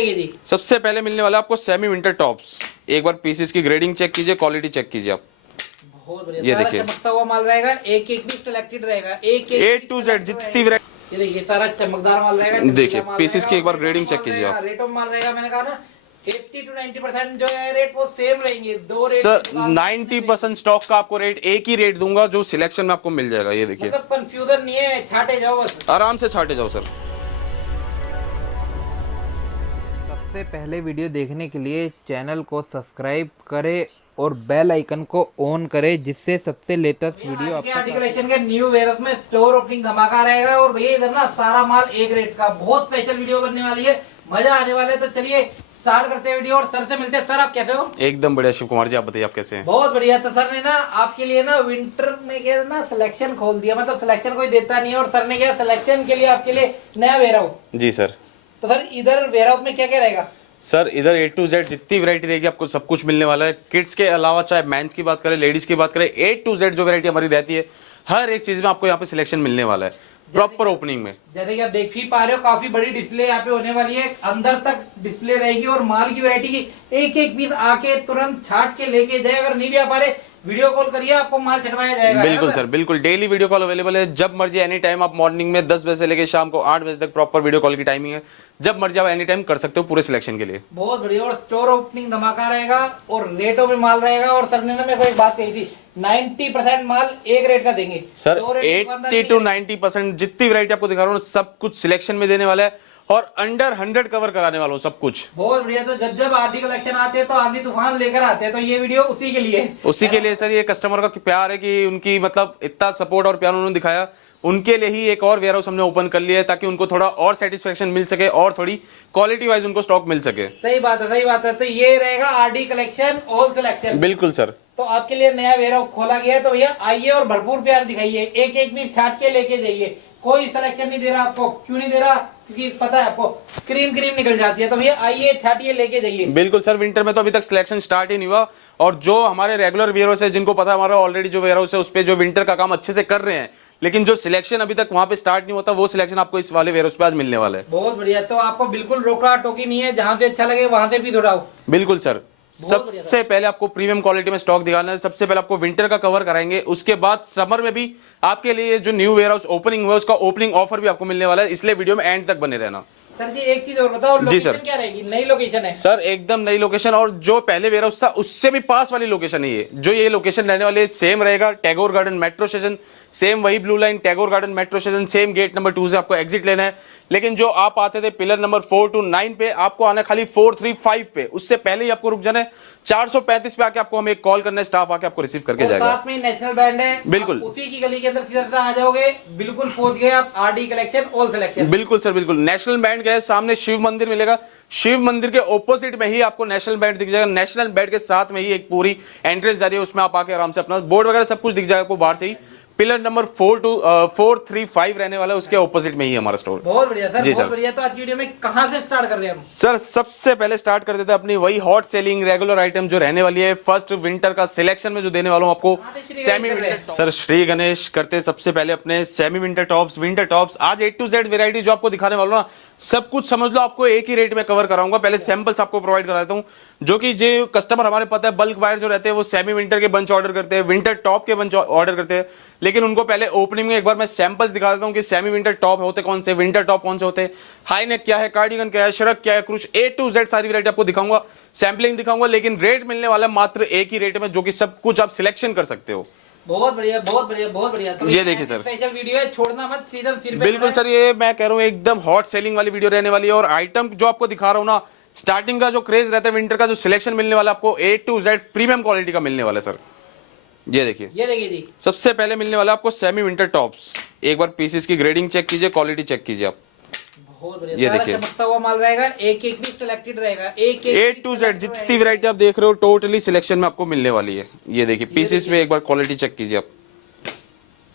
देखिए जी, सबसे पहले मिलने वाला आपको सेमी विंटर टॉप्स। एक बार पीसेस की ग्रेडिंग चेक कीजिए, क्वालिटी चेक कीजिए आप। बहुत बढ़िया, ये सारा देखिए, चमकता हुआ माल रहेगा, एक एक भी सिलेक्टेड रहेगा, एक एक A to Z जितनी वैरायटी। ये देखिए सारा चमकदार माल रहेगा, देखिए, चमकीला माल पीसेस रहेगा, की एक बार और ग्रेडिंग रेटों चेक कीजिए माल आप। रहेगा, रेटों माल रहेगा, मैंने कहा ना 80 to 90% जो है रेट वो सेम रहेंगे। दो रेट सर 90% स्टॉक का आपको रेट एक ही रेट दूंगा जो सिलेक्शन में आपको मिल जाएगा। ये देखिए, मतलब कंफ्यूजन नहीं है, छाटे जाओ बस, आराम से छाटे जाओ सर। सबसे पहले वीडियो देखने के लिए चैनल को सब्सक्राइब करें और बेल आइकन को ऑन करें, जिससे सबसे लेटेस्ट वीडियो आपके आपको आर्टिकल कलेक्शन के न्यू वेयर्स में स्टोर ओपनिंग धमाका रहेगा। और भैया इधर ना सारा माल एक रेट का, बहुत स्पेशल वीडियो बनने वाली है, मजा आने वाला है। तो चलिए स्टार्ट करते हैं वीडियो और सर से मिलते हैं। सर आप कैसे हो? एकदम बढ़िया शिव कुमार जी, आप बताइए आप कैसे हैं? बहुत बढ़िया। तो सर ने ना आपके लिए ना विंटर में क्या ना सिलेक्शन खोल दिया, मतलब सिलेक्शन कोई देता नहीं है, और सर ने क्या सिलेक्शन के लिए आपके लिए नया वेयर हाउस। जी सर। तो सर इधर वेयर हाउस में क्या क्या रहेगा? सर इधर A to Z जितनी वैरायटी रहेगी आपको सब कुछ मिलने वाला है। किड्स के अलावा चाहे मेंस की बात करें, लेडीज की बात करें, A to Z जो वैरायटी हमारी रहती है, हर एक चीज में आपको यहाँ पे सिलेक्शन मिलने वाला है प्रॉपर ओपनिंग में। जैसे कि आप देख ही पा रहे हो, काफी बड़ी डिस्प्ले यहाँ पे होने वाली है, अंदर तक डिस्प्ले रहेगी, और माल की वैरायटी की एक एक पीस आके तुरंत छाट के लेके जाए। अगर नहीं भी आ पा रहे, वीडियो कॉल करिए, आपको माल छटवाया जाएगा। बिल्कुल सर, बिल्कुल डेली वीडियो कॉल अवेलेबल है, जब मर्जी एनी टाइम। आप मॉर्निंग में 10 बजे से लेकर शाम को 8 बजे तक प्रॉपर वीडियो कॉल की टाइमिंग है, जब मर्जी आप एनी टाइम कर सकते हो पूरे सिलेक्शन के लिए। बहुत बढ़िया। और स्टोर ओपनिंग धमाका रहेगा, और रेटों में माल रहेगा। और सर ने ना मेरे को एक बात कही थी, 90% माल एक रेट का देंगे सर। दो रेट की दुकानदारी 80 to नहीं है। 90% जितनी वैरायटी आपको दिखा रहा हूँ सब कुछ सिलेक्शन में देने वाला है, और अंडर 100 कवर कराने वाला हूँ सब कुछ। बहुत बढ़िया। तो जब जब आदि कलेक्शन आते हैं तो आंधी तूफान लेकर आते हैं, तो ये वीडियो उसी के लिए है। उसी के लिए सर, ये कस्टमर का प्यार है कि उनकी मतलब इतना सपोर्ट और प्यार उन्होंने दिखाया, उनके लिए ही एक और वेयर हाउस हमने ओपन कर लिया है, ताकि उनको थोड़ा और सेटिस्फेक्शन मिल सके और थोड़ी क्वालिटी वाइज उनको स्टॉक मिल सके। सही बात है, सही बात है। तो ये रहेगा आरडी कलेक्शन ऑल कलेक्शन। बिल्कुल सर। तो आपके लिए नया वेयर हाउस खोला गया है, तो भैया आइए और भरपूर प्यार दिखाइए, एक एक भी छाट के लेके जाइए। कोई सिलेक्शन नहीं दे रहा आपको, क्यों नहीं दे रहा? क्योंकि पता है आपको क्रीम क्रीम निकल जाती है। तो भैया आइए छाटिए लेके जाइए। बिल्कुल सर, विंटर में तो अभी तक सिलेक्शन स्टार्ट ही नहीं हुआ, और जो हमारे रेगुलर वेयर हाउस है, जिनको पता है हमारा ऑलरेडी जो वेयर हाउस है उस पे जो विंटर का काम अच्छे से कर रहे हैं, लेकिन जो सिलेक्शन अभी तक वहां पे स्टार्ट नहीं होता, वो सिलेक्शन आपको इस वाले वेयर हाउस पे आज मिलने वाला है। बहुत बढ़िया। तो आपको बिल्कुल रोका टोकी नहीं है, जहां से अच्छा लगे वहां से भी दौड़ाओ। बिल्कुल सर। सबसे पहले आपको प्रीमियम क्वालिटी में स्टॉक दिखाना है। सबसे पहले आपको विंटर का कवर कराएंगे, उसके बाद समर में भी आपके लिए जो न्यू वेयर हाउस ओपनिंग हुआ है उसका ओपनिंग ऑफर भी आपको मिलने वाला है, इसलिए वीडियो में एंड तक बने रहना। सर जी एक चीज और बताओ, जी सर। लोकेशन क्या रहेगी? नई लोकेशन है सर, एकदम नई लोकेशन, और जो पहले वेयर हाउस था उससे भी पास वाली लोकेशन है ये। जो ये लोकेशन रहने वाली है सेम रहेगा, Tagore garden metro station, same वही blue line Tagore garden metro station, same gate number 2 से आपको एग्जिट लेना है। लेकिन जो आप आते थे पिलर नंबर 4 to 9 पे, आपको आना खाली 435 पे, उससे पहले ही आपको रुक जाना है। 435 पे आके आपको हमें एक कॉल करना है, स्टाफ आके आपको रिसीव करके और जाएगा। साथ में नेशनल बैंड है, बिल्कुल। आप उसी की गली के अंदर सीधा आ जाओगे, बिल्कुल पहुंच गए आप आरडी कलेक्शन ऑल सिलेक्शन। बिल्कुल सर, बिल्कुल। नेशनल बैंक गए, सामने शिव मंदिर मिलेगा, शिव मंदिर के ऑपोजिट में ही आपको नेशनल बैंक दिख जाएगा। नेशनल बैंक के साथ में ही एक पूरी एंट्रेंस जा रही है, उसमें आप आके आराम से अपना बोर्ड वगैरह सब कुछ दिख जाएगा आपको बाहर से ही। पिलर नंबर 435 रहने वाला है, उसके ऑपोजिट में ही हमारा स्टोर। बहुत बढ़िया सर, जी बहुत सर। बढ़िया। तो आज की वीडियो में कहां से स्टार्ट कर रहे हैं हम? सर सबसे पहले स्टार्ट कर देते हैं अपनी वही हॉट सेलिंग रेगुलर आइटम जो रहने वाली है। फर्स्ट विंटर का सिलेक्शन में जो देने वाला हूं आपको semi winter. Sir Shri Ganesh करते हैं सबसे पहले अपने semi winter tops, winter tops. आज A to Z वेरायटी जो आपको दिखाने वाला हूं ना, सब कुछ समझ लो आपको एक ही रेट में कवर कराऊंगा। पहले सैंपल्स आपको प्रोवाइड करा देता हूं, जो कि जो कस्टमर हमारे पता है बल्क बायर जो रहते हैं वो सेमी विंटर के बंच ऑर्डर करते हैं, विंटर टॉप के बंच ऑर्डर करते हैं। लेकिन उनको पहले ओपनिंग में एक बार मैं सैंपल्स दिखा देता हूं कि सेमी विंटर टॉप होते कौन से, विंटर टॉप कौन से होते हैं, हाई नेक क्या है, कार्डिगन क्या है, शरक क्या है, कुछ A to Z सारी वैरायटी आपको दिखाऊंगा, सैंपलिंग दिखाऊंगा। लेकिन रेट मिलने वाला मात्र एक ही रेट में, जो कि सब कुछ आप सिलेक्शन कर सकते हो। बहुत बढ़िया, बहुत बढ़िया, बहुत बढ़िया। तो ये देखिए सर, स्पेशल वीडियो है, छोड़ना मत, सीधा सिर पे। बिल्कुल सर, ये मैं कह रहा हूँ एकदम हॉट सेलिंग वाली वीडियो रहने वाली है। और आइटम जो आपको दिखा रहा हूँ ना, स्टार्टिंग का जो क्रेज रहता है विंटर का, जो सिलेक्शन मिलने वाला आपको A to Z premium quality का मिलने वाला है सर। ये देखिए, ये देखिए जी, सबसे पहले मिलने वाला आपको सेमी विंटर टॉप्स। एक बार पीसेस की ग्रेडिंग चेक कीजिए, क्वालिटी चेक कीजिए आप। बहुत बढ़िया। ये सारा देखिए, चमकता हुआ माल रहेगा, एक एक भी सिलेक्टेड रहेगा, एक A to Z जितनी वैरायटी आप देख रहे हो टोटली सिलेक्शन में आपको मिलने वाली है। ये देखिए पीसेस में एक बार क्वालिटी चेक कीजिए आप।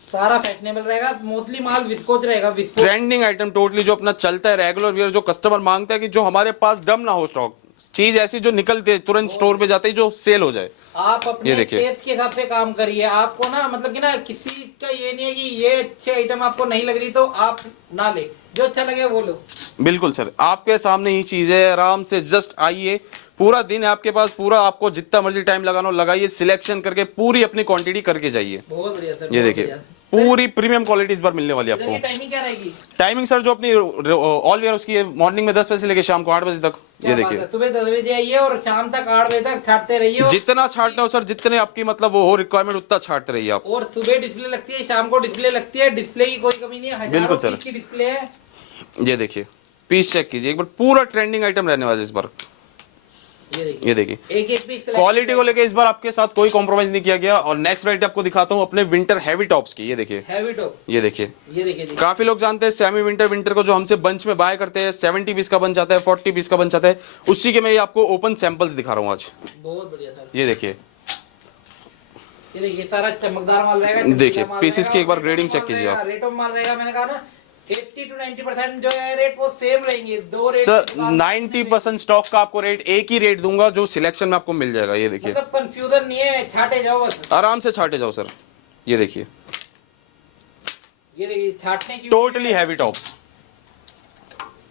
सारा फैशनेबल रहेगा, मोस्टली माल विस्कोच रहेगा, विस्कोच ट्रेंडिंग आइटम टोटली जो अपना चलता है रेगुलर वियर, जो कस्टमर मांगता है कि जो हमारे पास डम ना हो स्टॉक, चीज ऐसी जो निकलती है तुरंत स्टोर पे जाते ही जो सेल हो जाए। आप अपने टेस्ट के हिसाब से काम करिए। आपको ना मतलब कि ना किसी का ये नहीं है कि ये अच्छी आइटम आपको नहीं लग रही तो आप ना ले, जो अच्छा लगे वो लो। बिल्कुल सर, आपके सामने ही चीज है, आराम से जस्ट आइए, पूरा दिन है आपके पास, पूरा आपको जितना मर्जी टाइम लगाना हो लगाइए, सिलेक्शन करके पूरी अपनी क्वांटिटी करके जाइए। बहुत बढ़िया सर, ये बहुत देखिए बढ़िया। पूरी प्रीमियम क्वालिटी इस बार मिलने वाली है इधर की आपको। टाइमिंग क्या रहेगी? टाइमिंग सर जो अपनी ऑल वेयर उसकी है, मॉर्निंग में 10 बजे से लेकर शाम को 8 बजे तक। क्या ये बात देखिए है, सुबह 10 बजे आइए और शाम तक 8 बजे तक छाटते रहिए। जितना छाटना हो सर, जितने आपकी मतलब वो हो रिक्वायरमेंट उतना छाटते रहिए आप। और सुबह डिस्प्ले लगती है, शाम को डिस्प्ले लगती है, डिस्प्ले की कोई कमी नहीं है, बिल्कुल हजारों सर। पीस की डिस्प्ले है। ये देखिए पीस चेक कीजिए एक बार, पूरा ट्रेंडिंग आइटम रहने वाला है इस बार। ये देखिए एक एक पीस क्वालिटी को लेके इस बार आपके साथ कोई कॉम्प्रोमाइज नहीं किया गया। और नेक्स्ट वैरायटी आपको दिखाता हूँ अपने विंटर हैवी टॉप्स की। ये देखिए हैवी टॉप, ये देखिए ये देखिए जी। काफी लोग जानते हैं सेमी विंटर, विंटर को जो हमसे बंच में बाय करते हैं 70 पीस का बन जाता है, 40 पीस का बन जाता है, उसी के मैं ये आपको ओपन सैंपल्स दिखा रहा हूँ आज। बहुत बढ़िया सर। ये देखिए सारा चमकदार माल रहेगा। देखिए पीसेस की एक बार ग्रेडिंग चेक कीजिए आप। रेट ऑफ माल रहेगा, मैंने कहा ना 80 to 90% जो है रेट वो सेम रहेंगे। दो रेट सर 90% स्टॉक का आपको रेट एक ही रेट दूंगा जो सिलेक्शन में आपको मिल जाएगा। ये देखिए मतलब कंफ्यूजन नहीं है, छाटे जाओ बस। आराम से छाटे जाओ सर। ये देखिए छाटने की टोटली हैवी टॉप।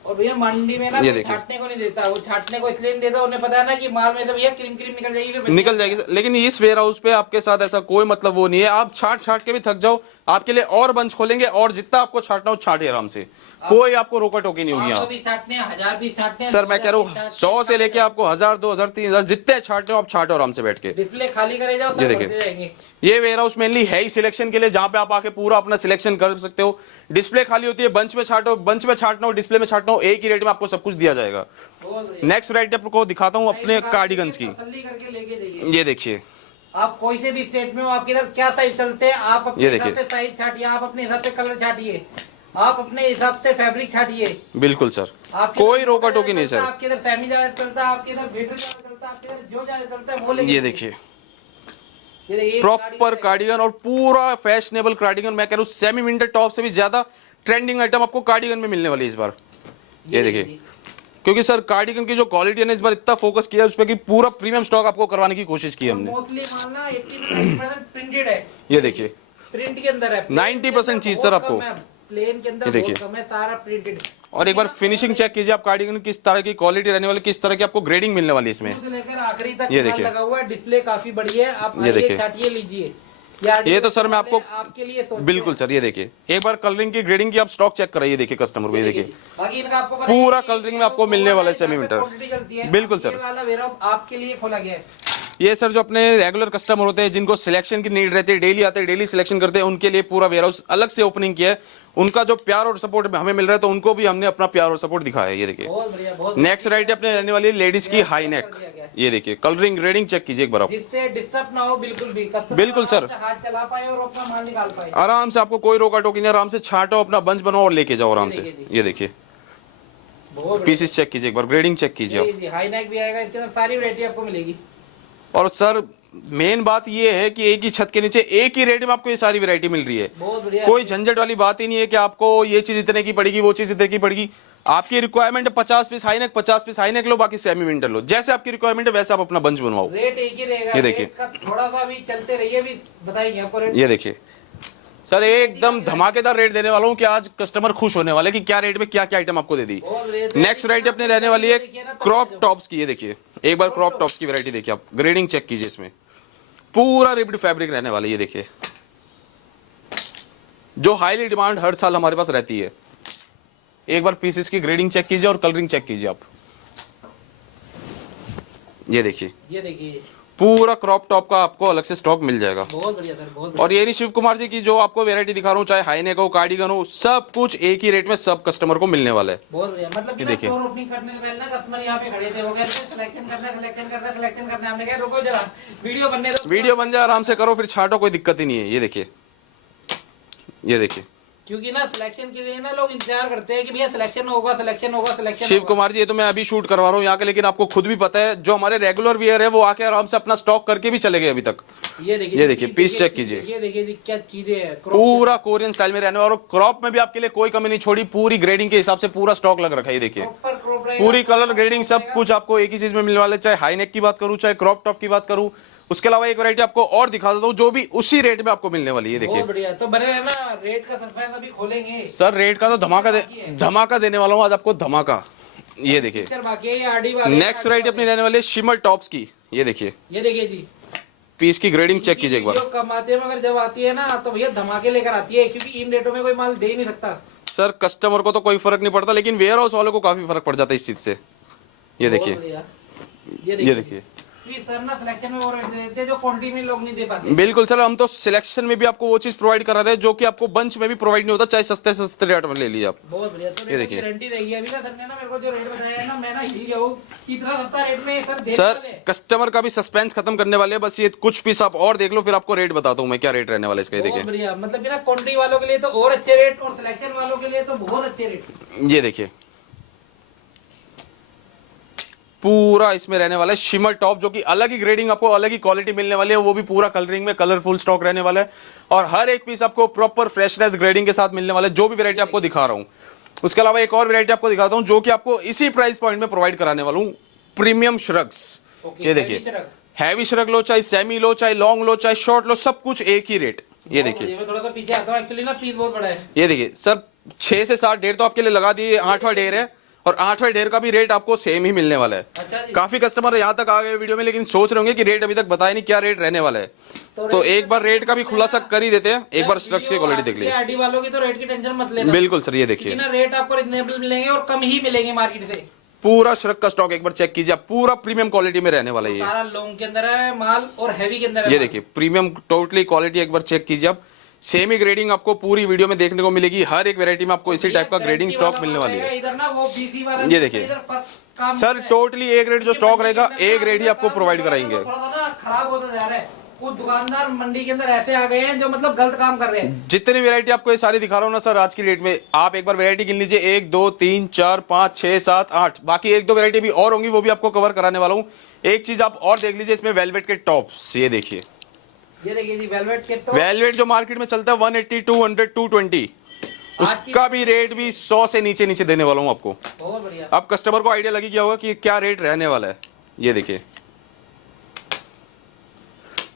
और भैया मंडी में ना ये कोई देखिए। छाटने को नहीं देता, वो छाटने को इसलिए नहीं देता, उन्हें पता है ना कि माल में तो भैया क्रीम क्रीम निकल जाएगी, फिर निकल जाएगी सर। लेकिन इस वेयर हाउस पे आपके साथ ऐसा कोई मतलब वो नहीं है, आप छाट छाट के भी थक जाओ, आपके लिए और बंच खोलेंगे और जितना आपको छाटना हो छाटे आराम से, कोई आपको रोका टोकी नहीं होगी आपको यहाँ। भी छाटने हैं, 1000 भी छाटने हैं, सर मैं कह रहा हूँ 2000 100 से लेके आपको 1000 2000 3000 जितने छाटने हो आप छाटो आराम से बैठ के। डिस्प्ले खाली करे जाओ, ये सब देखिए। भरते जाएंगे। ये वेयर हाउस मेनली है ही सिलेक्शन के लिए, जहां पे आप आके पूरा अपना सिलेक्शन कर सकते हो। डिस्प्ले खाली होती है, बंच में छाटो, बंच में छाटना हो, डिस्प्ले में छाटना हो, एक ही रेट में आपको सब कुछ दिया जाएगा। बहुत बढ़िया। नेक्स्ट वैरायटी आपको दिखाता हूँ अपने कार्डिगन्स की। तसल्ली करके लेके जाइए। ये देखिए आप कोई से भी स्टेट में हो, आपके इधर क्या साइज चलते हैं, आप अपने ये हिसाब देखिए। से साइज छाटिए, आप अपने हिसाब से कलर छाटिए, आप अपने हिसाब से फैब्रिक छाटिए। बिल्कुल सर, आपके कोई इधर रोका ज्यादा टोकी नहीं चलता है, सर। आपके इधर फैमिली ज्यादा चलता है, आपके इधर बेटर ज्यादा चलता है, आपके इधर जो ज्यादा चलता है वो लेके ये जाइए। देखिए ये देखिए, एक प्रॉपर गाड़ी कार्डिगन और पूरा फैशनेबल कार्डिगन। मैं कह रहा हूँ सेमी विंटर टॉप से भी ज्यादा ट्रेंडिंग आइटम आपको कार्डिगन में मिलने वाली है इस बार। ये देखिए क्योंकि सर कार्डिगन की जो क्वालिटी है ना, इस बार इतना फोकस किया है उस पर कि पूरा प्रीमियम स्टॉक आपको करवाने की कोशिश की है हमने। मोस्टली माल ना 80% प्रिंटेड है। ये देखिए प्रिंट के अंदर है, 90% चीज सर आपको। प्लेन के अंदर ये देखिए। बहुत कम है, सारा प्रिंटेड। और एक बार फिनिशिंग चेक कीजिए आप, कार्डिगन किस तरह की क्वालिटी रहने वाली, किस तरह की आपको ग्रेडिंग मिलने वाली है इसमें। से लेकर आखिरी तक ये माल देखिए। लगा हुआ है, डिस्प्ले काफी बड़ी है, आप ये आइए देखिए। छाटिए लीजिए। ये तो सर मैं आपको आपके लिए सोचते बिल्कुल हैं। सर। ये देखिए एक बार कलरिंग की ग्रेडिंग की आप स्टॉक चेक कराइए, देखिए कस्टमर को। ये देखिए बाकी इनका आपको पता पूरा है कि coloring में ये आपको जो मिलने वाला है जहाँ पे semi winter। quantity चलती है, बिल्कुल अब ये सर। वाला warehouse आपके लिए खोला गया है। ये सर जो अपने रेगुलर कस्टमर होते हैं जिनको सिलेक्शन की नीड रहती है, डेली आते हैं डेली सिलेक्शन करते हैं, उनके लिए पूरा वेयर हाउस अलग से ओपनिंग किया है। उनका जो प्यार और सपोर्ट हमें मिल रहा है तो उनको भी हमने अपना प्यार और सपोर्ट दिखाया है। ये देखिए बहुत बढ़िया, बहुत नेक्स्ट वैरायटी अपने रहने वाली है लेडीज की हाई नेक। ये देखिए कलरिंग ग्रेडिंग चेक कीजिए एक बार आप। जिससे डिस्टर्ब ना हो बिल्कुल भी, customer बिल्कुल सर। आराम से हाथ चला पाए और अपना माल निकाल पाए। आराम से आपको कोई रोका टोकी नहीं, आराम से छाटो, अपना बंच बनाओ और लेके जाओ आराम से। ये देखिए बहुत पीसेस चेक कीजिए एक बार, ग्रेडिंग चेक कीजिए आप। हाई नेक भी आएगा, इसके अंदर सारी वैरायटी आपको मिलेगी। और सर मेन बात ये है कि एक ही छत के नीचे एक ही रेट में आपको ये सारी वैरायटी मिल रही है। बहुत बढ़िया। कोई झंझट वाली बात ही नहीं है कि आपको ये चीज इतने की पड़ेगी, वो चीज इतने की पड़ेगी। आपकी रिक्वायरमेंट है 50 piece high neck, 50 piece high neck लो, बाकी सेमी विंटर लो, जैसे आपकी रिक्वायरमेंट है वैसे आप अपना बंच बनवाओ। रेट एक ही रहेगा। ये देखिए। रेट का थोड़ा सा भी चलते रहिए, भी बताइए आपको रेट। ये देखिए सर एकदम धमाकेदार रेट देने वाला हूँ कि आज कस्टमर खुश होने वाले कि क्या रेट में क्या क्या आइटम आपको दे दी। नेक्स्ट वैरायटी अपने रहने वाली है क्रॉप टॉप्स की। ये देखिए एक बार क्रॉप टॉप्स की वैरायटी देखिए आप, ग्रेडिंग चेक कीजिए, इसमें पूरा रिप्ड फैब्रिक रहने वाला है। ये देखिए जो हाईली डिमांड हर साल हमारे पास रहती है। एक बार पीसेस की ग्रेडिंग चेक कीजिए और कलरिंग चेक कीजिए आप। ये देखिए पूरा क्रॉप टॉप का आपको अलग से स्टॉक मिल जाएगा। बहुत बढ़िया सर, बहुत और ये नहीं शिव कुमार जी की जो आपको वैरायटी दिखा रहा हूँ, चाहे हाई नेक हो कार्डिगन हो, सब कुछ एक ही रेट में सब कस्टमर को मिलने वाला है। बहुत बढ़िया। मतलब कि देखिए। स्टोर ओपनिंग करने से पहले ना कस्टमर यहाँ पे खड़े थे, वो कह रहे थे सिलेक्शन करना। हमने कहा रुको जरा, वीडियो बनने दो। वीडियो बन जाए आराम से करो, फिर छाटो, कोई दिक्कत ही नहीं है। ये देखिए क्योंकि ना सिलेक्शन के लिए ना लोग इंतजार करते हैं कि भैया सिलेक्शन होगा, सिलेक्शन होगा, सिलेक्शन शिव होगा। कुमार जी ये तो मैं अभी शूट करवा रहा हूँ यहाँ के, लेकिन आपको खुद भी पता है जो हमारे रेगुलर वियर है वो आके आराम से अपना स्टॉक करके भी चले गए अभी तक। ये देखिए पीस चेक कीजिए, ये देखिए जी क्या चीजें हैं। पूरा कोरियन स्टाइल में रहने वाला। और क्रॉप में भी आपके लिए कोई कमी नहीं छोड़ी, पूरी ग्रेडिंग के हिसाब से पूरा स्टॉक लग रखा है। ये देखिए प्रॉपर क्रॉप रहेगा, पूरी कलर ग्रेडिंग सब कुछ आपको एक ही चीज में मिलने वाला है। चाहे हाई नेक की बात करूं, चाहे क्रॉप टॉप की बात करूं, उसके अलावा एक वैरायटी आपको और दिखा देता हूँ जो भी उसी रेट में आपको मिलने वाली है। बहुत देखिए बढ़िया। तो बने रहना, रेट का सस्पेंस अभी खोलेंगे सर, रेट का तो धमाका देने वाला हूँ आज आपको, धमाका। ये देखिए पिक्चर बाकी है, ये आरडी वाले नेक्स्ट वैरायटी अपनी रहने वाली है शिमर टॉप्स की। ये देखिए ये देखिए जी, पीस की ग्रेडिंग चेक कीजिए एक बार। वीडियो कम आती है मगर जब आती है ना तो भैया धमाके लेकर आती है, क्योंकि इन रेटों में कोई माल दे ही नहीं सकता। सर कस्टमर को तो कोई फर्क नहीं पड़ता, लेकिन वेयर हाउस वालों को काफी फर्क पड़ जाता है इस चीज से। ये देखिए, बहुत बढ़िया। ये देखिए सर ना सिलेक्शन में वो रेट दे देते हैं जो क्वांटिटी में लोग नहीं दे पाते। बिल्कुल सर, हम तो सिलेक्शन में भी आपको वो चीज प्रोवाइड करा रहे हैं जो कि आपको बंच में भी प्रोवाइड नहीं होता, चाहे सस्ते सस्ते रेट में ले लीजिए आप। बहुत बढ़िया। तो ये देखिए गारंटी रहेगी। अभी ना सर ने ना मेरे को जो रेट बताया है ना, मैं ना हिल गया हूँ, इतना सस्ता रेट में सर देने सर वाले हैं। कस्टमर का भी सस्पेंस खत्म करने वाले हैं, बस ये कुछ पीस आप और देख लो, फिर आपको रेट बताता हूँ मैं क्या रेट रहने वाला है इसका। ये बहुत देखिए, बढ़िया। मतलब बिना क्वांटिटी वालों के लिए तो और अच्छे रेट, और सिलेक्शन वालों के लिए तो बहुत अच्छे रेट। ये देखिए पूरा इसमें रहने वाला है शिमर टॉप, जो कि अलग ही ग्रेडिंग आपको अलग ही क्वालिटी मिलने वाली है, वो भी पूरा कलरिंग में कलरफुल स्टॉक रहने वाला है, और हर एक पीस आपको प्रॉपर फ्रेशनेस ग्रेडिंग के साथ मिलने वाला है, जो भी वैरायटी आपको दिखा रहा हूं। उसके अलावा एक और वैरायटी आपको दिखाता हूं जो कि आपको इसी प्राइस पॉइंट में प्रोवाइड कराने वाला हूं, प्रीमियम श्रग्स। ये देखिए हैवी श्रग लो, चाहे सेमी लो, चाहे लॉन्ग लो, चाहे शॉर्ट लो, सब कुछ एक ही रेट। ये देखिए मैं थोड़ा सा पीछे आता हूँ, एक्चुअली ना पीस बहुत बड़ा है। ये देखिए सर 6 से 7 ढेर तो आपके लिए लगा दिए, 8वां ढेर है, और 8वें ढेर का भी रेट आपको सेम ही मिलने वाला है। अच्छा जी। काफी कस्टमर यहाँ तक आ गए वीडियो में, लेकिन सोच रहे होंगे कि रेट अभी तक बताया नहीं क्या रेट रहने वाला है, तो एक बार रेट का भी खुलासा कर ही देते हैं। एक बार स्ट्रक्स की क्वालिटी देख लीजिए। आरडी वालों की तो रेट की टेंशन मत लेना। बिल्कुल सर, ये देखिए ना रेट आपको रिजनेबल मिलेंगे और कम ही मिलेंगे मार्केट से। पूरा श्रग का स्टॉक एक बार चेक कीजिए, पूरा प्रीमियम क्वालिटी में रहने वाला है ये। सारा लॉन्ग के अंदर है माल और हैवी के अंदर है ये माल। देखिए प्रीमियम टोटली क्वालिटी एक बार चेक कीजिए आप। सेमी ग्रेडिंग आपको पूरी वीडियो में देखने को मिलेगी, हर एक वैरायटी में आपको इसी टाइप का ग्रेडिंग स्टॉक मिलने वाली है। इधर ना वो बीसी वाला, ये देखिए सर टोटली एक रेट जो स्टॉक रहेगा एक रेट ही आपको प्रोवाइड कराएंगे। थोड़ा सा ना खराब होता जा रहा है, कुछ दुकानदार मंडी के अंदर ऐसे आ गए हैं जो मतलब गलत काम कर रहे हैं। जितनी वैरायटी आपको ये सारी दिखा रहा हूँ ना सर आज की डेट में, आप एक बार वैरायटी गिन लीजिए, 1 2 3 4 5 6 7 8, बाकी 1 2 वैरायटी भी और होंगी, वो भी आपको कवर कराने वाला हूँ। एक चीज आप और देख लीजिए, इसमें वेलवेट के टॉप्स। ये देखिए जी वेलवेट के टॉप, वेलवेट जो मार्केट में चलता है 180 200 220, उसका भी रेट भी 100 से नीचे नीचे देने वाला हूँ आपको। बहुत बढ़िया। अब कस्टमर को आइडिया लगी क्या होगा कि क्या रेट रहने वाला है। ये देखिए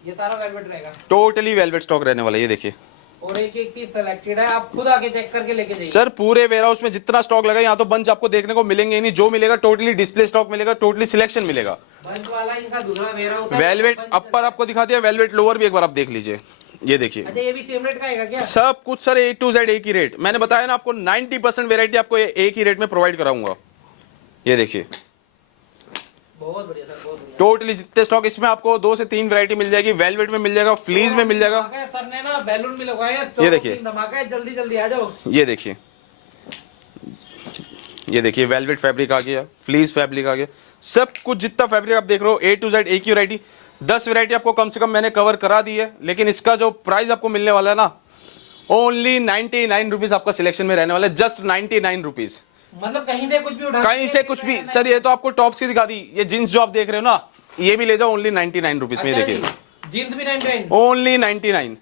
ये सारा वेलवेट रहेगा, टोटली वेलवेट स्टॉक रहने वाला है। ये देखिए और एक एक पीस सिलेक्टेड है, आप खुद आके चेक करके लेके जाइए। सर पूरे वेयर हाउस में जितना स्टॉक लगा यहाँ तो बंच आपको देखने को मिलेंगे ही नहीं, जो मिलेगा टोटली डिस्प्ले स्टॉक मिलेगा, टोटली सिलेक्शन मिलेगा। बंच वाला इनका दूसरा वेरा होता है। वेलवेट अपर आपको दिखा दिया, वेलवेट लोअर भी एक बार आप देख लीजिए। ये देखिए अच्छा ये भी सेम रेट का है क्या? सब कुछ सर A to Z एक ही रेट। मैंने बताया ना आपको 90% वेरायटी आपको एक ही रेट में प्रोवाइड कराऊंगा। ये देखिए बहुत बढ़िया सर, बहुत बढ़िया। टोटली जितने स्टॉक, इसमें आपको 2 से 3 वैरायटी मिल जाएगी, वेलवेट में मिल जाएगा, फ्लीज में मिल जाएगा। सर ने ना बैलून भी लगवाए हैं, ये देखिए। धमाका है, जल्दी जल्दी आ जाओ। ये देखिए, ये देखिए वेलवेट फैब्रिक आ गया, फ्लीज फैब्रिक आ गया, सब कुछ जितना फैब्रिक आप देख रहे हो A to Z एक ही वैरायटी। 10 वैरायटी आपको कम से कम मैंने कवर करा दी है, लेकिन इसका जो प्राइस आपको मिलने वाला है ना, ओनली 99 रुपीज आपका सिलेक्शन में रहने वाला है, जस्ट 99 रुपीज। मतलब कहीं से कुछ भी उठा, कहीं से कुछ भी सर। ये तो आपको टॉप्स की दिखा दी, ये जींस जो आप देख रहे हो ना, ये भी ले जाओ ओनली 99 रुपीज में। देखिए जींस भी 99, ओनली 99।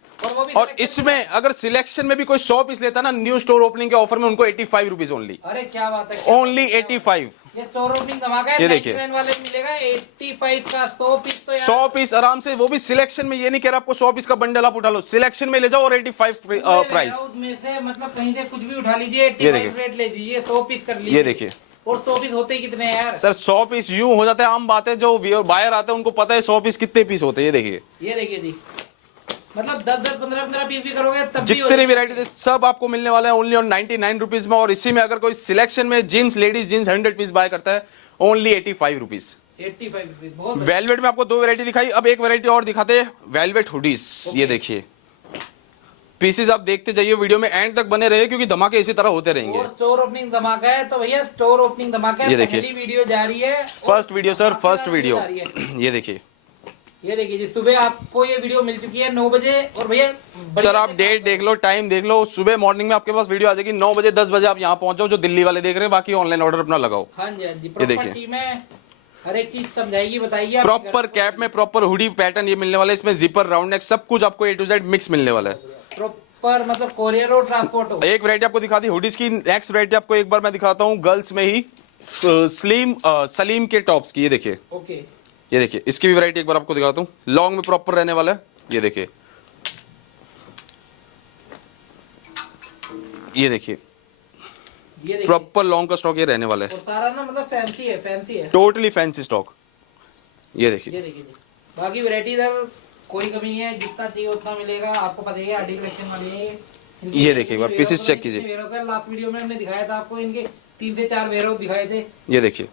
और इसमें अगर सिलेक्शन में भी कोई 100 पीस लेता ना, न्यू स्टोर ओपनिंग के ऑफर में उनको 85 रुपीज ओनली। अरे क्या बात है, ओनली 85। ये स्टोर ओपनिंग धमाका है। ये देखिए 99 वाले में मिलेगा 85 का 100 पीस। तो यार 100 पीस आराम से, वो भी सिलेक्शन में। ये नहीं कह रहा आपको 100 पीस का बंडल आप उठा लो, सिलेक्शन में ले जाओ और 85 प्राइस। उसमें से मतलब कहीं से कुछ भी उठा लीजिए, 85 रेट ले लीजिए, 100 पीस कर लीजिए। ये देखिए और 100 पीस होते ही कितने हैं यार? सर 100 पीस यूं हो जाता है, आम बात है, जो बायर आते हैं उनको पता है 100 पीस कितने पीस होते हैं। ये देखिए, ये देखिए जी, मतलब 10-10 15-15 पीस भी करोगे तब भी जितनी वैरायटी सब आपको मिलने वाला है ओनली ऑन 99 रुपीज में। और इसी में अगर कोई सिलेक्शन में jeans, ladies jeans 100 piece buy करता है, ओनली 85 रुपीज। 85 रुपीस। बहुत वेलवेट में आपको 2 वैरायटी दिखाई, अब एक वैरायटी और दिखाते हैं, वेलवेट हुडीज। ये देखिए पीसेस आप देखते जाइए, वीडियो में एंड तक बने रहिए, क्योंकि धमाके इसी तरह होते रहेंगे। और स्टोर ओपनिंग धमाका है, तो भैया स्टोर ओपनिंग धमाका है। ये देखिए। पहली वीडियो जा रही है, first video sir, first video. ये देखिए, ये देखिए जी, सुबह आपको ये वीडियो मिल चुकी है 9 बजे। और भैया सर आप डेट देख लो, टाइम देख लो, सुबह मॉर्निंग में आपके पास वीडियो आ जाएगी 9 बजे 10 बजे आप यहाँ पहुंच जाओ, जो दिल्ली वाले देख रहे हैं। बाकी ऑनलाइन ऑर्डर अपना लगाओ। हाँ जी, हाँ जी, ये देखिए। प्रॉपर टीम है, हर एक चीज समझाएगी, बताइए। प्रॉपर कैप में प्रॉपर हुडी पैटर्न ये मिलने वाला है, इसमें जिपर, राउंड नेक, सब कुछ आपको A to Z मिक्स मिलने वाला है। प्रॉपर मतलब कोरियर और ट्रांसपोर्ट हो। एक वैरायटी आपको दिखा दी हुडीज की, नेक्स्ट वैरायटी आपको एक बार मैं दिखाता हूँ गर्ल्स में ही, सलीम के टॉप्स की। ये देखिए, ओके, ये देखिए, इसकी भी वैरायटी एक बार आपको दिखाता हूँ, लॉन्ग में प्रॉपर रहने वाला है। ये देखिए, ये देखिए प्रॉपर लॉन्ग का स्टॉक ये रहने वाला है, और सारा ना मतलब फैंसी है, फैंसी है, टोटली फैंसी स्टॉक। ये देखिए, ये देखिए जी। बाकी वैरायटी इधर कोई कमी नहीं है, जितना चाहिए उतना मिलेगा। आपको पता ही है आरडी कलेक्शन वाले हैं। ये देखिए, एक बार पीसेस चेक कीजिए। लास्ट वीडियो में हमने दिखाया था आपको, इनके 3 से 4 वेयरहाउस दिखाए थे। ये देखिए,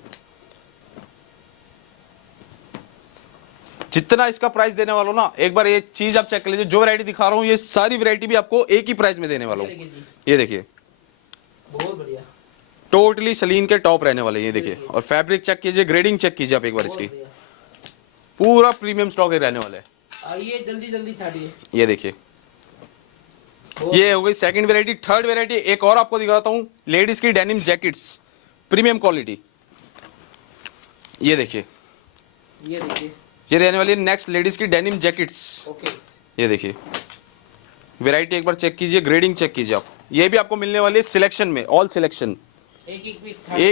जितना इसका प्राइस देने वाला हूं ना, एक बार ये चीज आप चेक कर लीजिए। जो वैरायटी दिखा रहा हूँ ये सारी वैरायटी भी आपको एक ही प्राइस में देने वाला हूँ। ये देखिए, बहुत बढ़िया, टोटली सलीन के टॉप रहने वाले। ये देखिए, और फैब्रिक चेक कीजिए, ग्रेडिंग चेक कीजिए आप एक बार इसकी, पूरा प्रीमियम स्टॉक रहने वाला है। आइए जल्दी जल्दी छाड़िए। ये देखिए, ये हो गई सेकंड वैरायटी। थर्ड वैरायटी एक और आपको दिखाता हूँ, लेडीज की डेनिम जैकेट्स, प्रीमियम क्वालिटी। ये देखिए, ये देखिए, ये रहने वाली है नेक्स्ट लेडीज की डेनिम जैकेट्स। ओके, ये देखिए, वैरायटी एक बार चेक कीजिए, ग्रेडिंग चेक कीजिए आप। ये भी आपको मिलने वाली है सिलेक्शन में, ऑल सिलेक्शन, एक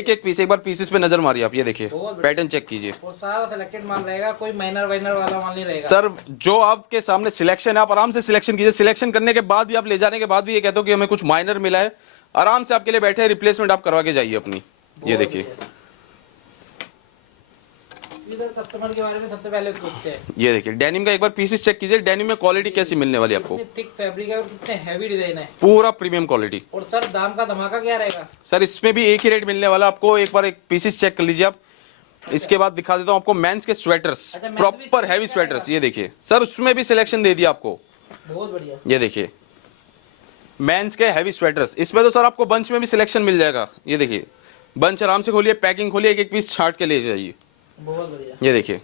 एक पीस। एक बार पीसेस पे नजर मारिए आप। ये देखिए, पैटर्न चेक कीजिए, वो सारा सिलेक्टेड माल रहेगा, कोई माइनर वाइनर वाला माल नहीं रहेगा। सर जो आपके सामने सिलेक्शन है, आप आराम से सिलेक्शन कीजिए। सिलेक्शन करने के बाद भी, आप ले जाने के बाद भी ये कहते हो कि हमें कुछ माइनर मिला है, आराम से आपके लिए बैठे, रिप्लेसमेंट आप करवा के जाइए अपनी। ये देखिए, इधर कस्टमर के बारे में सबसे पहले पूछते हैं। ये देखिए, डेनिम का एक बार पीसेस चेक कीजिए, डेनिम में क्वालिटी कैसी मिलने वाली है आपको। कितनी थिक फैब्रिक है और कितने हैवी डिजाइन है, पूरा प्रीमियम क्वालिटी। और सर दाम का धमाका क्या रहेगा? सर इसमें भी एक ही रेट मिलने वाला आपको। एक बार एक पीसेस चेक कर लीजिए आप। इसके बाद दिखा देता हूँ आपको मेंस के स्वेटर्स, अच्छा, men's प्रॉपर भी हैवी क्या स्वेटर्स। ये देखिए सर, उसमें भी सिलेक्शन दे दिया आपको। बहुत बढ़िया, ये देखिए, मेंस के हैवी स्वेटर्स, इसमें तो सर आपको बंच में भी सिलेक्शन मिल जाएगा। ये देखिए, बंच आराम से खोलिए, पैकिंग खोलिए, एक एक पीस छाट के ले जाइए। बहुत बढ़िया। ये देखिए,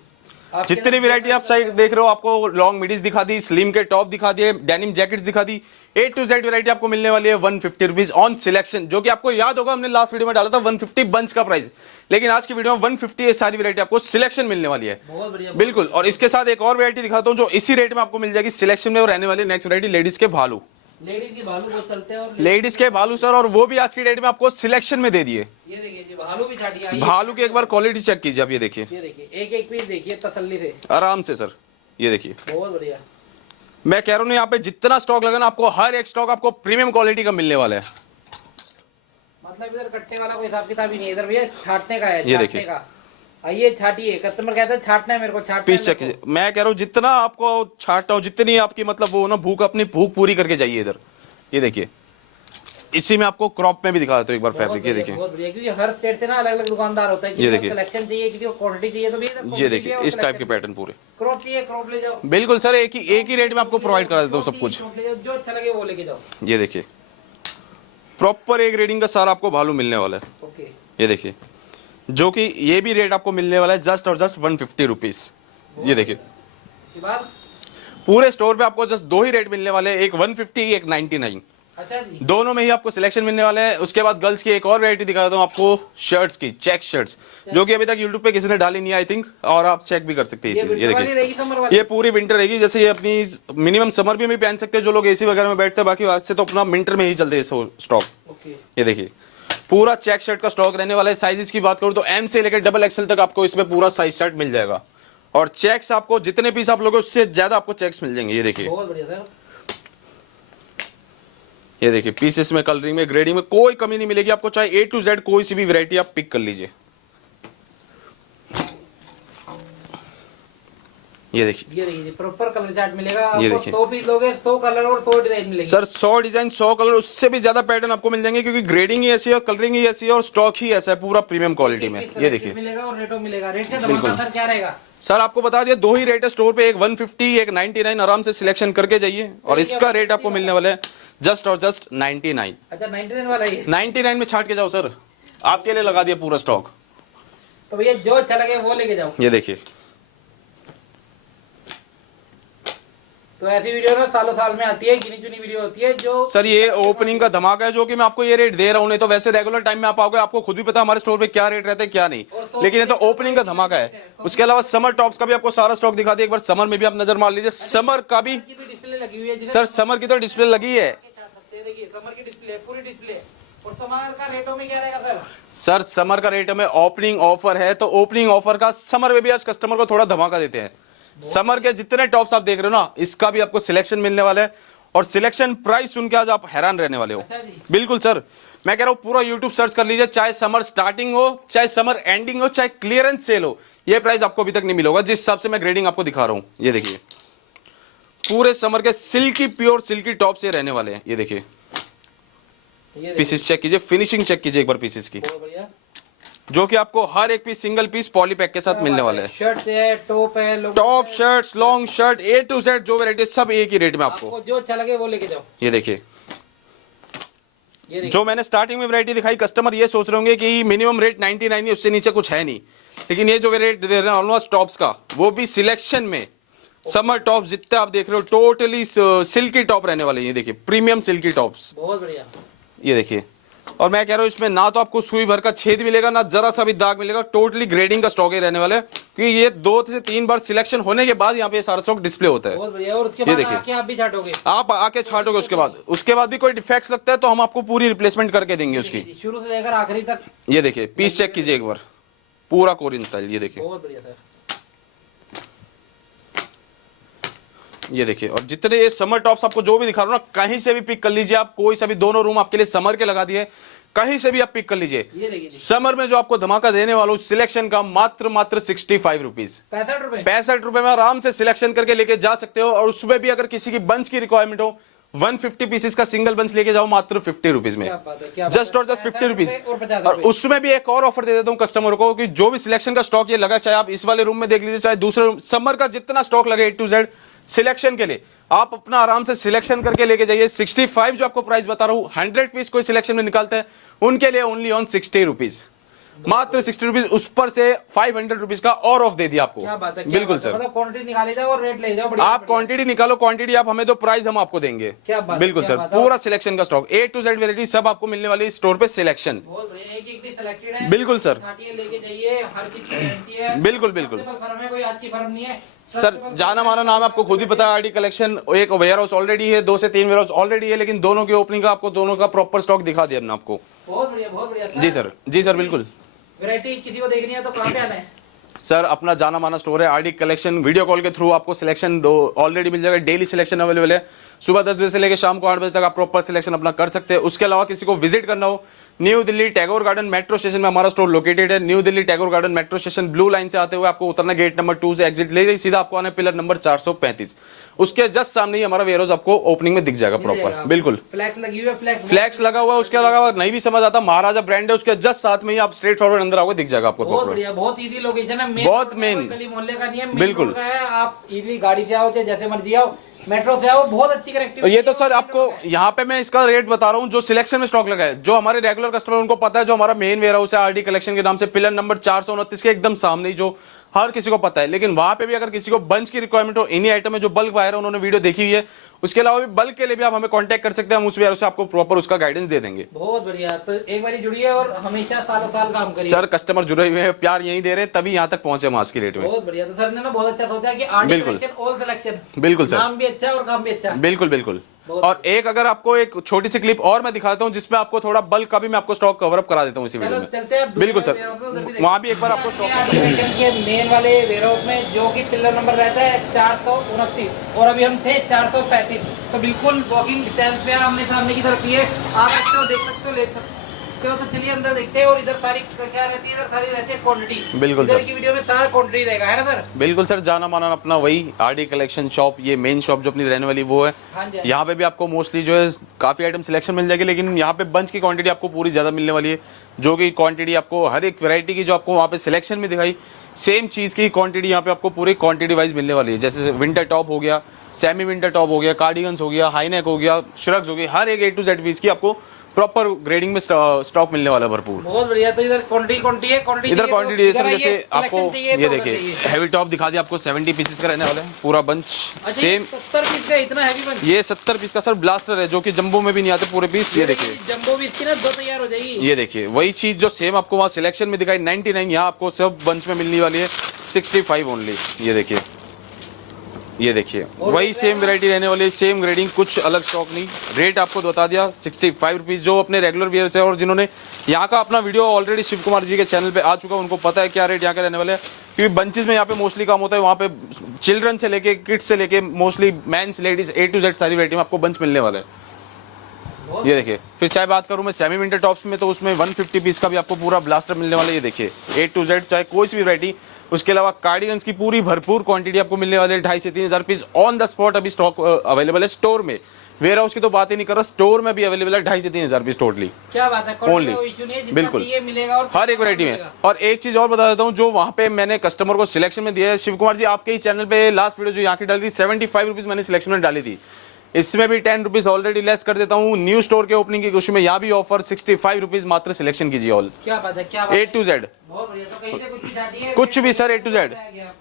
जितनी वैरायटी आप साइड देख रहे हो, आपको लॉन्ग मिडीज दिखा दी, स्लिम के टॉप दिखा दिए, डेनिम जैकेट्स दिखा दी, A to Z वैरायटी आपको मिलने वाली है 150 रुपीज ऑन सिलेक्शन। जो कि आपको याद होगा, हमने लास्ट वीडियो में डाला था 150 बंच का प्राइस, लेकिन आज की वीडियो में 150 ये सारी वैरायटी आपको सिलेक्शन मिलने वाली है। बहुत बढ़िया, बिल्कुल। और इसके साथ एक और वैरायटी दिखाता हूँ जो इसी रेट में आपको मिल जाएगी सिलेक्शन में, और रहने वाली नेक्स्ट वैरायटी लेडीज के भालू। लेडीज की भालू बहुत चलते हैं, और लेडीज के भालू सर, और वो भी आज की डेट में आपको सिलेक्शन में दे दिए। ये देखिए जी, भालू भी छाटिए। आइए। भालू की एक बार क्वालिटी चेक कीजिए आप। ये देखिए, ये देखिए, एक एक पीस देखिए तसल्ली से, आराम से सर। ये देखिए, बहुत बढ़िया। मैं कह रहा हूँ यहाँ पे जितना स्टॉक लगा ना, आपको हर एक स्टॉक आपको प्रीमियम क्वालिटी का मिलने वाला है। मतलब इधर कट्टे वाला कोई हिसाब किताब ही नहीं है, इधर भैया छाटने का है। ये छाटने देखिए। का। आइए छाटिए, कस्टमर कहता है छाटना है मेरे को, छाटना पीस है चेक मेरे कीजिए। मैं कह रहा हूँ जितना आपको छाटता हूँ, जितनी आपकी मतलब वो ना भूख, अपनी भूख पूरी करके जाइए इधर। ये देखिए, इसी में आपको क्रॉप में भी दिखा देता हूँ एक बार को। फैब्रिक। ये बहुत देखिए, बहुत बढ़िया, क्योंकि हर स्टेट से ना अलग अलग दुकानदार होता है। ये देखिए। सिलेक्शन चाहिए, किसी को क्वांटिटी चाहिए, तो भैया ये देखिए, इस टाइप के पैटर्न पूरे। क्रॉप चाहिए, क्रॉप ले जाओ। बिल्कुल सर, एक ही रेट में आपको प्रोवाइड करा देता हूँ सब कुछ। क्रॉप ले जाओ, जो अच्छा लगे वो लेके जाओ। ये देखिए, प्रॉपर एक रेटिंग का सारा आपको भालू मिलने वाला है। ओके, ये देखिए, जो कि ये भी रेट आपको मिलने वाला है जस्ट और जस्ट 150 रुपीज। ये देखिए, इसके बाद पूरे स्टोर पे आपको जस्ट दो ही रेट मिलने वाले हैं, एक 150, एक 99। अच्छा जी, दोनों में ही आपको सिलेक्शन मिलने वाला है। उसके बाद गर्ल्स की एक और वैरायटी दिखा देता हूँ आपको, शर्ट्स की, चेक शर्ट्स, जो कि अभी तक यूट्यूब पे किसी ने डाली नहीं आई थिंक, और आप चेक भी कर सकते हैं ये इस चीज। ये विंटर वाली रहेगी, देखिए, समर वाली? ये पूरी विंटर रहेगी। जैसे ये अपनी मिनिमम समर भी पहन सकते हैं जो लोग एसी वगैरह में बैठते हैं, बाकी वैसे तो अपना विंटर में ही चलते हैं स्टॉक। ओके, ये देखिए, पूरा चेक शर्ट का स्टॉक रहने वाला है। साइजेस की बात करूं तो एम से लेकर डबल एक्सएल तक आपको इसमें पूरा साइज शर्ट मिल जाएगा। और चेक्स आपको जितने पीस आप लोगों उससे ज्यादा आपको चेक्स मिल जाएंगे। ये देखिए, बहुत बढ़िया सर। ये देखिए, पीसेस में, कलरिंग में, ग्रेडिंग में कोई कमी नहीं मिलेगी आपको। चाहे A to Z कोई सी भी वैरायटी आप पिक कर लीजिए। ये देखिए, ये देखिए, प्रॉपर कलर चार्ट मिलेगा ये आपको। देखिए। 100 पीस लोगे, 100 कलर और 100 डिजाइन मिलेंगे। सर 100 डिजाइन, 100 कलर, उससे भी ज्यादा पैटर्न आपको मिल जाएंगे, क्योंकि ग्रेडिंग ही ऐसी है, कलरिंग ही ऐसी है, और स्टॉक ही ऐसा है पूरा प्रीमियम क्वालिटी में। ये देखिए, मिलेगा और रेटो मिलेगा। रेट का बिल्कुल। धमाका सर क्या रहेगा? सर आपको बता दिया, दो ही रेट है स्टोर पे, एक 150, एक 99। आराम से सिलेक्शन करके जाइए, और इसका रेट आपको मिलने वाला है जस्ट और जस्ट 99। अच्छा, 99 वाला ही है। 99 में छाट के जाओ सर, आपके लिए लगा दिया पूरा स्टॉक। तो भैया जो अच्छा लगे वो लेके जाओ। ये देखिए, तो ऐसी वीडियो ना सालों साल में आती है, गिनी चुनी वीडियो होती है जो सर ये ओपनिंग का धमाका है, जो कि मैं आपको ये रेट दे रहा हूँ। नहीं तो वैसे रेगुलर टाइम में आप आओगे, आपको खुद भी पता है हमारे स्टोर पे क्या रेट रहता है क्या नहीं, लेकिन ये तो ओपनिंग का धमाका है। उसके अलावा समर टॉप्स का भी आपको सारा स्टॉक दिखा दिया। एक बार समर में भी आप नजर मार लीजिए, समर का भी डिस्प्ले लगी हुई है। सर, समर की तो डिस्प्ले लगी है। देखिए, समर की डिस्प्ले, पूरी डिस्प्ले। और समर का रेटों में क्या रहेगा सर? सर समर का रेट में ओपनिंग ऑफर है, तो ओपनिंग ऑफर का समर में भी आज कस्टमर को थोड़ा धमाका देते हैं। समर के जितने टॉप्स आप देख रहे हो ना, इसका भी आपको सिलेक्शन मिलने वाला है, और सिलेक्शन प्राइस सुन के आज आप हैरान रहने वाले हो। अच्छा जी। बिल्कुल सर, मैं कह रहा हूँ पूरा यूट्यूब सर्च कर लीजिए, चाहे समर स्टार्टिंग हो, चाहे समर एंडिंग हो, चाहे क्लियरेंस सेल हो, ये प्राइस आपको अभी तक नहीं मिलेगा जिस हिसाब से मैं ग्रेडिंग आपको दिखा रहा हूँ। ये देखिए पूरे समर के सिल्की, प्योर सिल्की टॉप से रहने वाले हैं। ये देखिए पीसेस चेक कीजिए, फिनिशिंग चेक कीजिए एक बार पीसेस की, बहुत बढ़िया। जो कि आपको हर एक piece single piece poly pack के साथ मिलने वाला है। शर्ट है, टॉप है, लोगो टॉप, है। Shirts, long shirt, A to Z जो वैरायटी सब एक ही रेट में आपको। आपको जो अच्छा लगे वो लेके जाओ। ये देखिए ये देखिए। जो मैंने स्टार्टिंग में वैरायटी दिखाई, कस्टमर ये सोच रहे होंगे कि मिनिमम रेट 99 है, उससे नीचे कुछ है नहीं, लेकिन ये जो रेट दे रहे हैं ऑलमोस्ट टॉप्स का, वो भी सिलेक्शन में समर टॉप जितने आप देख रहे हो टोटली सिल्की टॉप रहने वाले हैं। ये देखिए प्रीमियम सिल्की टॉप्स, बहुत बढ़िया। ये देखिए। और मैं कह रहा हूँ इसमें ना तो आपको सुई भर का छेद मिलेगा, ना जरा सा भी दाग मिलेगा, टोटली ग्रेडिंग का स्टॉक ही रहने वाला है, क्योंकि ये 2 से 3 बार सिलेक्शन होने के बाद यहाँ पे सारा स्टॉक डिस्प्ले होता है। बहुत बढ़िया। और उसके ये बाद देखिए। आके आप भी छाटोगे? आप आके छाटोगे, उसके बाद भी कोई डिफेक्ट्स लगता है तो हम आपको पूरी रिप्लेसमेंट करके देंगे उसकी। शुरू से लेकर आखिरी तक। ये देखिए पीस चेक कीजिए एक बार, पूरा कोरियन स्टाइल। ये देखिए, बहुत बढ़िया सर। ये देखिए। और जितने ये समर टॉप्स आपको जो भी दिखा रहा हूँ ना, कहीं से भी पिक कर लीजिए आप, कोई सा भी, दोनों रूम आपके लिए समर के लगा दिए, कहीं से भी आप पिक कर लीजिए। ये देखिए जी। समर में जो आपको धमाका देने वाला हूँ सिलेक्शन का, मात्र 65 रुपीज, 65 रुपए। 65 रुपए में आराम से सिलेक्शन करके लेके जा सकते हो। और उसमें भी अगर किसी की बंच की रिक्वायरमेंट हो, 150 पीसेस का सिंगल बंच लेके जाओ मात्र 50 रुपीज में, क्या बात है, क्या बात जस्ट है। और जस्ट 50 रुपीज। 65 और 50 और रुपए। उसमें भी एक और ऑफर दे देता हूँ कस्टमर को कि जो भी सिलेक्शन का स्टॉक ये लगा, चाहे आप इस वाले रूम में देख लीजिए, चाहे दूसरे रूम, समर का जितना स्टॉक लगे A to Z सिलेक्शन के लिए, आप अपना आराम से सिलेक्शन करके लेके जाइए। 65 जो आपको प्राइस बता रहा हूँ, 100 पीस कोई सिलेक्शन में निकालता है उनके लिए ओनली ऑन 60 रुपीज, मात्र 60 रुपीज। उस पर से 500 रुपीज का और ऑफ दे दिया आपको। क्या बात है, क्या बिल्कुल बात है। सर, मतलब क्वांटिटी निकाले जाओ और रेट ले जाओ। बढ़िया, आप बढ़िया। क्वांटिटी निकालो, क्वांटिटी आप हमें दो, प्राइस हम आपको देंगे। क्या बात है, बिल्कुल क्या सर, बात है। पूरा सिलेक्शन का stock A to Z variety सब आपको मिलने वाली है स्टोर पे सिलेक्शन। बहुत बढ़िया। एक पीस सिलेक्टेड है। बिल्कुल सर। छाटिए लेके जाइए, हर चीज की गारंटी है। बिल्कुल, बिल्कुल। फर्म है, कोई आज की फर्म नहीं है सर जाना माना नाम है, आपको खुद ही पता है आरडी कलेक्शन। एक वेयर हाउस ऑलरेडी है, 2 से 3 वेयर हाउस ऑलरेडी है, लेकिन दोनों की ओपनिंग का आपको दोनों का प्रॉपर स्टॉक दिखा दिया हमने आपको। बहुत बढ़िया, बहुत बढ़िया। जी सर, जी सर, बिल्कुल। वैरायटी किसी को देखनी है तो कहाँ पे आना है? सर अपना जाना माना स्टोर है आरडी कलेक्शन, वीडियो कॉल के थ्रू आपको सिलेक्शन ऑलरेडी मिल जाएगा। डेली सिलेक्शन अवेलेबल है, सुबह 10 बजे से लेकर शाम को 8 बजे तक आप प्रॉपर सिलेक्शन अपना कर सकते हैं। उसके अलावा किसी को विजिट करना हो, new Delhi Tagore garden metro station में हमारा स्टोर लोकेटेड है। New Delhi Tagore garden metro station blue line से आते हुए आपको उतरना, गेट नंबर 2 से एग्जिट ले सीधा आपको आना पिलर नंबर 435, उसके जस्ट सामने ही हमारा वेयर हाउस आपको ओपनिंग में दिख जाएगा प्रॉपर। बिल्कुल, फ्लैक्स लगी हुई है, फ्लैक्स लगा हुआ है। उसके अलावा नहीं भी समझ आता, महाराजा ब्रांड है, उसके जस्ट साथ में ही आप स्ट्रेट फॉरवर्ड अंदर आओगे दिख जाएगा आपको बहुत प्रॉपर। बढ़िया, बहुत इजी लोकेशन है। बहुत मेन, गली मोहल्ले का नहीं है, main बिल्कुल। रोड का है। आप इजीली गाड़ी से आओ, चाहे जैसे मर्जी आओ, मेट्रो से आओ, बहुत अच्छी कनेक्टिविटी। ये तो सर आपको यहाँ पे मैं इसका रेट बता रहा हूँ जो सिलेक्शन में स्टॉक लगा है, जो हमारे रेगुलर कस्टमर उनको पता है, जो हमारा मेन वेयर हाउस है आरडी कलेक्शन के नाम से पिलर नंबर 429 के एकदम सामने ही, जो हर किसी को पता है। लेकिन वहां पे भी अगर किसी को बंच की रिक्वायरमेंट हो, इन्हीं आइटम में जो बल्क बायर है उन्होंने वीडियो देखी हुई है, उसके अलावा भी बल्क के लिए भी आप हमें कांटेक्ट कर सकते हैं, हम उस वेयर से आपको प्रॉपर उसका गाइडेंस दे देंगे। बहुत बढ़िया। तो एक बार जुड़िए और हमेशा सालों साल काम करिए। सर कस्टमर जुड़े हुए हैं, प्यार यहीं दे रहे हैं, तभी यहाँ तक पहुंचे हम आज की रेट में। बहुत बढ़िया। तो सर ने ना बहुत अच्छा सोचा है कि आरडी बिल्कुल। Collection all selection. बिल्कुल सर, नाम भी अच्छा है और काम भी अच्छा है। बिल्कुल बिल्कुल। बहुत और एक अगर आपको एक छोटी सी क्लिप और मैं दिखाता हूँ जिसमें आपको थोड़ा बल्क का भी मैं आपको स्टॉक कवर अप करा देता हूँ इसी वीडियो चलो में। चलते हैं बिल्कुल सर, वहाँ भी एक बार आपको स्टॉक के मेन वाले वेयरहाउस में, जो कि पिलर नंबर रहता है 429 और अभी हम थे 435, तो बिल्कुल वॉकिंग डिस्टेंस पे आमने सामने की तरफ ही है। आप सकते हो, देख सकते हो, ले सकते हो। तो चलिए अंदर देखते हैं। और इधर सारी क्या रहती है? इधर सारी रहती है क्वांटिटी। बिल्कुल इधर सर। की वीडियो में सारा क्वांटिटी रहेगा, है ना सर? बिल्कुल सर, जाना माना अपना वही आरडी कलेक्शन शॉप, ये मेन शॉप जो अपनी रहने वाली वो है। हाँ जी। यहाँ पे भी आपको मोस्टली जो है काफी आइटम सिलेक्शन मिल जाएगी, लेकिन यहाँ पे बंच की क्वांटिटी आपको पूरी ज्यादा मिलने वाली है, जो कि क्वांटिटी आपको हर एक वैरायटी की जो आपको वहाँ पे सिलेक्शन में दिखाई, सेम चीज की क्वांटिटी यहाँ पे आपको पूरी क्वांटिटी वाइज मिलने वाली है। जैसे विंटर टॉप हो गया, सेमी विंटर टॉप हो गया, कार्डिगन्स हो गया, हाईनेक हो गया, श्रग्स हो गई, हर एक A to Z पीस की आपको प्रॉपर ग्रेडिंग में स्टॉक मिलने वाला भरपूर। बहुत बढ़िया। तो इधर क्वांटिटी है, क्वांटिटी इधर क्वांटिटी है सर, जैसे आपको ये तो देखिए हैवी टॉप दिखा दिया आपको, 70 पीसेस का रहने वाला है पूरा बंच। सेम 70 पीस का इतना हैवी बंच? ये 70 पीस का सर ब्लास्टर है, जो कि जंबो में भी नहीं आते पूरे पीस। ये देखिए जंबो भी इसकी ना 2 तैयार हो जाएगी। ये देखिए वही चीज जो सेम आपको वहाँ सिलेक्शन में दिखाई 99, यहाँ आपको सब बंच में मिलने वाली है 65 ओनली। ये देखिए ये देखिए वही सेम वैरायटी रहने वाली है, सेम ग्रेडिंग, कुछ अलग स्टॉक नहीं। रेट आपको बता दिया 65 रुपीज़। जो अपने रेगुलर वियर से और जिन्होंने यहाँ का अपना वीडियो ऑलरेडी शिव कुमार जी के चैनल पे आ चुका है, उनको पता है क्या रेट यहाँ के रहने वाले हैं। क्योंकि बंचेस में यहाँ पे मोस्टली काम होता है, वहाँ पे चिल्ड्रन से लेके किड्स से लेके mostly men's ladies A to Z सारी वैरायटी में आपको बंच मिलने वाला है। ये देखिए, फिर चाहे बात करूं मैं सेमी विंटर टॉप्स में, तो उसमें 150 पीस का भी आपको पूरा ब्लास्टर मिलने वाला है। ये देखिए A to Z चाहे कोई सी भी वैरायटी। उसके अलावा कार्डिगन्स की पूरी भरपूर क्वांटिटी आपको मिलने वाली है, 2,500 से 3,000 पीस ऑन द स्पॉट अभी स्टॉक अवेलेबल है स्टोर में। वेयर हाउस की तो बात ही नहीं कर रहा, स्टोर में भी अवेलेबल है 2,500 से 3,000 पीस टोटली। क्या बात है, ओनली बिल्कुल ये मिलेगा और हर एक वैरायटी में। और एक चीज और बता देता हूँ, जो वहाँ पे मैंने कस्टमर को सिलेक्शन में दिया है, शिव कुमार जी आपके ही चैनल पे लास्ट वीडियो जो यहाँ की डाली थी 75 रुपीज मैंने सिलेक्शन में डाली थी, इसमें भी 10 रुपीज ऑलरेडी लेस कर देता हूँ। न्यू स्टोर के ओपनिंग की खुशी में यहाँ भी ऑफर 65 रुपीज मात्र सिलेक्शन कीजिए ऑल। क्या बात है, क्या बात A to Z बहुत बढ़िया। तो कहीं से कुछ भी डाली है, कुछ भी सर A to Z।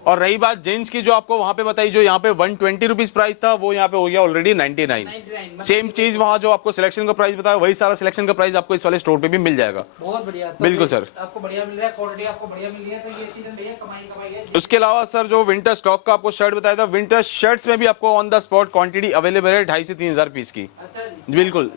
और रही बात जेंट्स की, जो आपको वहाँ पे बताई, जो यहाँ पे 120 रुपीज प्राइस था, वो यहाँ पे हो गया ऑलरेडी 99। सेम चीज वहाँ जो आपको सिलेक्शन का प्राइस बताया, वही सारा सिलेक्शन का प्राइस आपको इस वाले स्टोर पे भी मिल जाएगा। बहुत बढ़िया। तो बिल्कुल सर, आपको बढ़िया मिल रहा है, क्वालिटी आपको बढ़िया मिल रही है, तो ये सीजन भैया कमाई है। उसके अलावा सर जो विंटर स्टॉक का आपको शर्ट बताया था, विंटर शर्ट्स में भी आपको on the spot quantity available है 2,500 से 3,000 पीस की। अच्छा जी, बिल्कुल।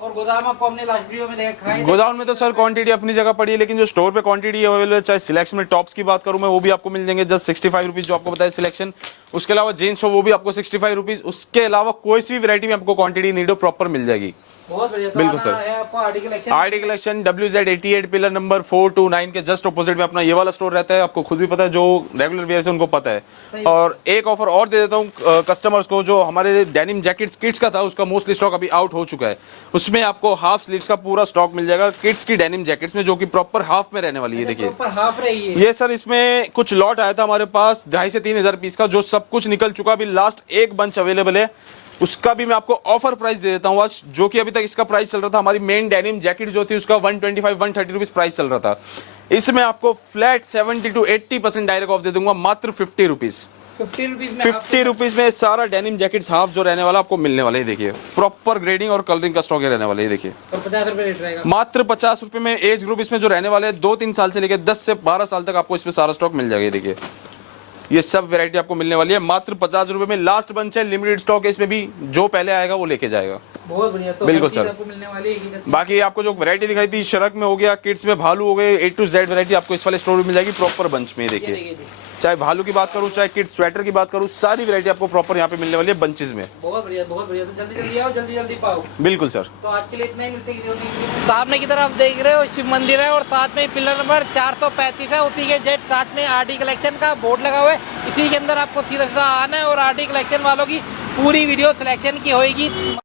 और गोदाम आपको हमने लास्ट वीडियो में देखा है, गोदाम में तो सर क्वांटिटी अपनी जगह पड़ी है, लेकिन जो स्टोर पे क्वांटिटी अवेलेबल है, चाहे सिलेक्शन में टॉप्स की बात करूं मैं, वो भी आपको मिल जाएंगे जस्ट 65 रुपीज जो आपको बताया सिलेक्शन। उसके अलावा जीन्स हो वो भी आपको 65 रुपीज। उसके अलावा कोई सी भी वैरायटी में आपको क्वांटिटी नीडो प्रॉपर मिल जाएगी। बहुत बढ़िया। तो बिल्कुल आना सर। है आपको RD collection WZ88 pillar number 429 के जस्ट ऑपोजिट में अपना ये वाला स्टोर रहता है। आपको खुद भी पता है, जो रेगुलर वेयर से उनको पता है। और एक ऑफर और दे देता हूँ कस्टमर्स को, जो हमारे डेनिम जैकेट्स किड्स का था, उसका मोस्टली स्टॉक अभी आउट हो चुका है। उसमें आपको हाफ स्लीव्स का पूरा स्टॉक मिल जाएगा किड्स की डेनिम जैकेट्स में, जो कि प्रॉपर हाफ में रहने वाली है। देखिए हाफ रही है ये सर, इसमें कुछ लॉट आया था हमारे पास 2,500 से 3,000 पीस का, जो सब कुछ निकल चुका। अभी लास्ट एक बंच अवेलेबल है, उसका भी मैं आपको ऑफर प्राइस दे देता हूँ आज, जो कि अभी तक इसका प्राइस चल रहा था। हमारी मेन डेनिम जैकेट जो थी, उसका 125-130 रुपीज प्राइस चल रहा था। इसमें आपको फ्लैट 70 to 80% डायरेक्ट ऑफ दे दूंगा मात्र 50 रुपीज। 50 रुपीज में सारा डेनिम जैकेट्स हाफ जो रहने वाला आपको मिलने वाला है। देखिए प्रॉपर ग्रेडिंग और कलरिंग का स्टॉक रहने वाला है। देखिए और 50 रुपए रेट रहेगा, मात्र 50 रुपए में। एज ग्रुप इसमें जो रहने वाले हैं 2-3 साल से लेकर 10 से 12 साल तक आपको इसमें सारा स्टॉक मिल जाएगा। देखिए ये सब वैरायटी आपको मिलने वाली है मात्र 50 रुपए में। लास्ट बंच है, लिमिटेड स्टॉक है, इसमें भी जो पहले आएगा वो लेके जाएगा। बहुत बढ़िया। तो बिल्कुल हर चीज़ सर। आपको मिलने वाली है। बाकी आपको जो वैरायटी दिखाई थी, शरक में हो गया, किड्स में भालू हो गए, A to Z वैरायटी आपको इस वाले स्टोर में मिल जाएगी प्रॉपर बंच में। देखिए चाहे भालू की बात करूं, चाहे किड्स स्वेटर की बात करूं, सारी वैरायटी आपको प्रॉपर यहाँ पे मिलने वाली है बंचेस में। बहुत बढ़िया, बहुत बढ़िया। तो जल्दी जल्दी आओ, जल्दी जल्दी पाओ। बिल्कुल सर। तो आज के लिए इतना ही, मिलते हैं। सामने की तरफ देख रहे हो शिव मंदिर है, और साथ में पिलर नंबर 435 है, उसी के जेट साथ में आरडी कलेक्शन का बोर्ड लगा हुआ है। इसी के अंदर आपको सीधा सीधा आना है और आरडी कलेक्शन वालों की पूरी वीडियो सिलेक्शन की होगी।